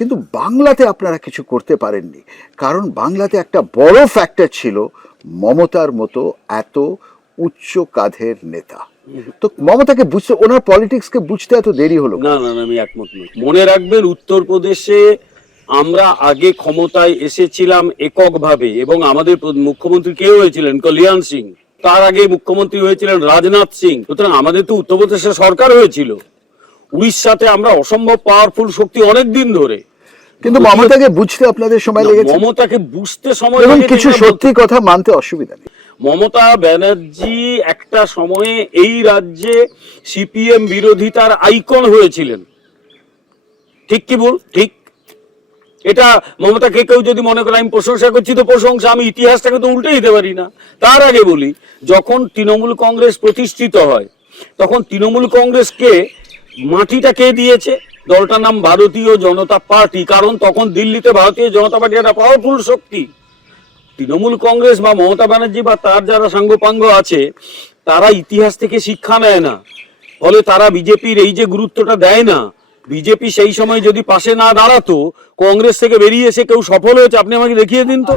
কিন্তু বাংলাতে আপনারা কিছু করতে পারেননি, কারণ বাংলাতে একটা বড় ফ্যাক্টর ছিল মমতার মতো এত উচ্চ কাঁধের নেতা। তো মমতাকে বুঝতে, ওনার পলিটিক্সকে বুঝতে এত দেরি হলো? না না না, আমি একমত নই। মনে রাখবেন, উত্তরপ্রদেশে আমরা আগে ক্ষমতায় এসেছিলাম এককভাবে, এবং আমাদের মুখ্যমন্ত্রী কে হয়েছিলেন? কল্যাণ সিং। তার আগে মুখ্যমন্ত্রী হয়েছিলেন রাজনাথ সিং। সুতরাং আমাদের তো উত্তরপ্রদেশে সরকার হয়েছিল। উড়িষ্যাতে আমরা অসম্ভব পাওয়ারফুল শক্তি অনেক দিন ধরে। কিন্তু মমতাকে বুঝতে আপনাদের সময় লেগেছে, মমতাকে বুঝতে সময় এবং লেগেছে, কিছু সত্যি কথা মানতে অসুবিধা নেই। মমতা ব্যানার্জি একটা সময়ে এই রাজ্যে সিপিএম বিরোধিতার আইকন হয়েছিলেন। ঠিক কি ভুল? ঠিক। এটা মমতাকে কেউ যদি মনে করে আমি প্রশংসা করছি, তো প্রশংসা, আমি ইতিহাসটাকে তো উল্টে দিতে পারি না। তার আগে বলি, যখন তৃণমূল কংগ্রেস প্রতিষ্ঠিত হয়, তখন তৃণমূল কংগ্রেসকে মাটিটা কে দিয়েছে? দলটার নাম ভারতীয় জনতা পার্টি, কারণ তখন দিল্লিতে ভারতীয় জনতা পার্টি একটা পাওয়ারফুল শক্তি। তৃণমূল কংগ্রেস বা মমতা ব্যানার্জি বা তার যারা সাঙ্গপাঙ্গ আছে, তারা ইতিহাস থেকে শিক্ষা নেয় না, ফলে তারা বিজেপির এই যে গুরুত্বটা দেয় না। বিজেপি সেই সময় যদি পাশে না দাঁড়াতো, কংগ্রেস থেকে বেরিয়ে এসে কেউ সফল হয়েছে, আপনি আমাকে দেখিয়ে দিন তো।